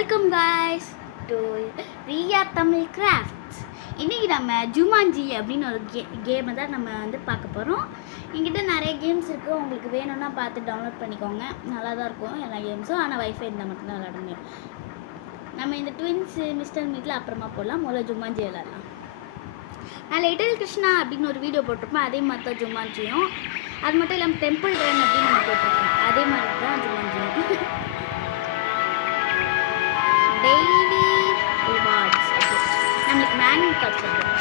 Welcome guys to Riya Tamil crafts. இன்றைக்கி நம்ம Jumanji அப்படின்னு ஒரு கேமை தான் நம்ம பார்க்க போகிறோம். என்கிட்ட நிறைய கேம்ஸ் இருக்குது, உங்களுக்கு வேணும்னா பார்த்து டவுன்லோட் பண்ணிக்கோங்க. நல்லா தான் இருக்கும் எல்லா கேம்ஸும், ஆனால் வைஃபை இருந்தால் மட்டும்தான் விளாட முடியும். நம்ம இந்த ட்வின்ஸு மிஸ்டர் மீட்டில் அப்புறமா போடலாம், முதல்ல ஜுமான்ஜி விளாட்லாம். நான் லிட்டில் கிருஷ்ணா அப்படின்னு ஒரு வீடியோ போட்டிருப்பேன், அதே மாதிரி தான் ஜுமான்ஜியும். அது மட்டும் இல்லாமல் டெம்பிள் ரன் அப்படின்னு நான் போட்டிருப்பேன், அதே மாதிரி தான் ஜுமான்ஜியும். டெய்லி ரிவார்ட்ஸ் நம்மளுக்கு மேனுவல் கார்ட்ஸ் இருக்குது.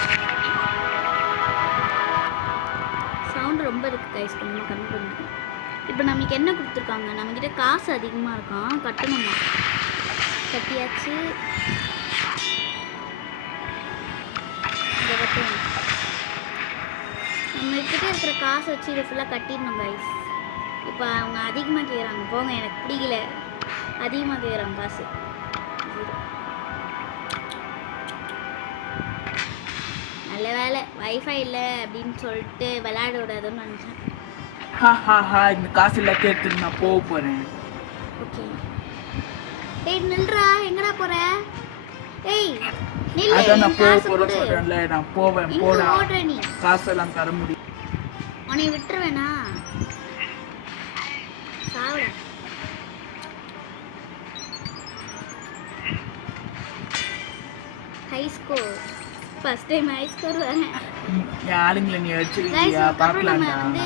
சவுண்டு ரொம்ப இருக்குது கைஸ், கொஞ்சமாக கம்மி பண்ணிக்கணும். இப்போ நம்மளுக்கு என்ன கொடுத்துருக்காங்க, நம்மக்கிட்ட காசு அதிகமாக இருக்கான், கட்டணுமா? கட்டியாச்சு. நம்மக்கிட்ட இருக்கிற காசை வச்சு இதை ஃபுல்லாக கட்டிடணும் கைஸ். இப்போ அவங்க அதிகமாக கேட்குறாங்க, போங்க எனக்கு பிடிக்கல, அதிகமாக கேட்குறாங்க காசு. நல்ல வேலை வைஃபை இல்லை அப்படின்னு சொல்லிட்டு விளையாட விடாதுன்னு நினச்சேன். இந்த காசு எல்லாத்தையும் எடுத்துட்டு நான் போக போகிறேன். ஓகே டேய் நில்றா, எங்கடா போற? ஏய் அதான் நான் போக போகிறேன் சொல்கிறேன்ல, நான் போவேன். போடா, நீ காசெல்லாம் தர முடியும். உன்னை விட்டுருவேனா? சாவட. High score, first time high score வரேன். யாருங்கள நீ அடிச்சிருக்கியா? பார்க்கலாம். நம்ம வந்து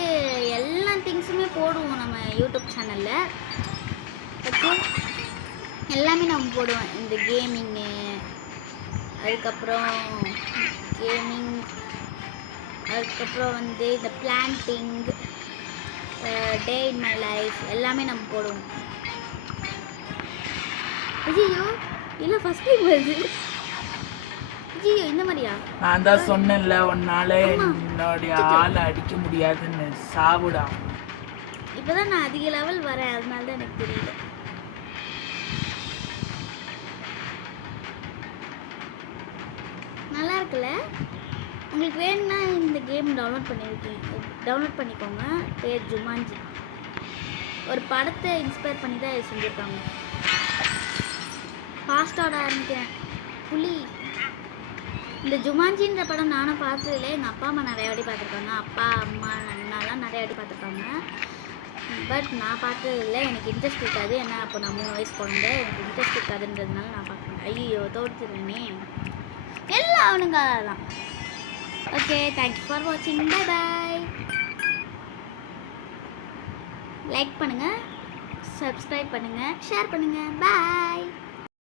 எல்லா திங்ஸுமே போடுவோம் நம்ம யூடியூப் சேனலில். ஓகே, எல்லாமே நம்ம போடுவோம். இந்த கேமிங்கு, அதுக்கப்புறம் வந்து இந்த planting, day in my life எல்லாமே நம்ம போடுவோம். ஐயோ இல்லை, ஃபர்ஸ்ட் டைம் வருது. ஐயோ இந்த மாதிரியா? நான் தான் சொன்னேன்ல, உன்னால என்னுடைய ஆளை அடிக்க முடியாதுன்னு. சாவுடா. இப்போதான் நான் அதிக லெவல் வரேன், அதனால தான் எனக்கு தெரியல. நல்லா இருக்குல்ல? உங்களுக்கு வேணும்னா இந்த கேம் டவுன்லோட் பண்ணிக்கோங்க. பேர் ஜுமான்ஜி. ஒரு படத்தை இன்ஸ்பயர் பண்ணி தான் இது செஞ்சுருக்காங்க. ஃபாஸ்ட்டாக ஆரம்பிக்கிறேன். புலி. இந்த ஜுமான்ஜின்ற படம் நானும் பார்த்ததில்லை, எங்கள் அப்பா அம்மா நிறைய வாட்டி பார்த்துருக்காங்க. அப்பா அம்மா அண்ணாலாம் நிறைய வாட்டி பார்த்துருக்காங்க. பட் நான் பார்த்ததில்லை, எனக்கு இன்ட்ரெஸ்ட் இருக்காது. ஏன்னா அப்போ நான் 3 வயசு குழந்தை, எனக்கு இன்ட்ரெஸ்ட் இருக்காதுன்றதுனால நான் பார்க்குறேன். ஐயோ தோற்றுருவேனே, எல்லாம் அவனுங்க தான். ஓகே, தேங்க்யூ ஃபார் வாட்சிங். Bye bye. லைக் பண்ணுங்கள், சப்ஸ்கிரைப் பண்ணுங்கள், ஷேர் பண்ணுங்கள். பாய்.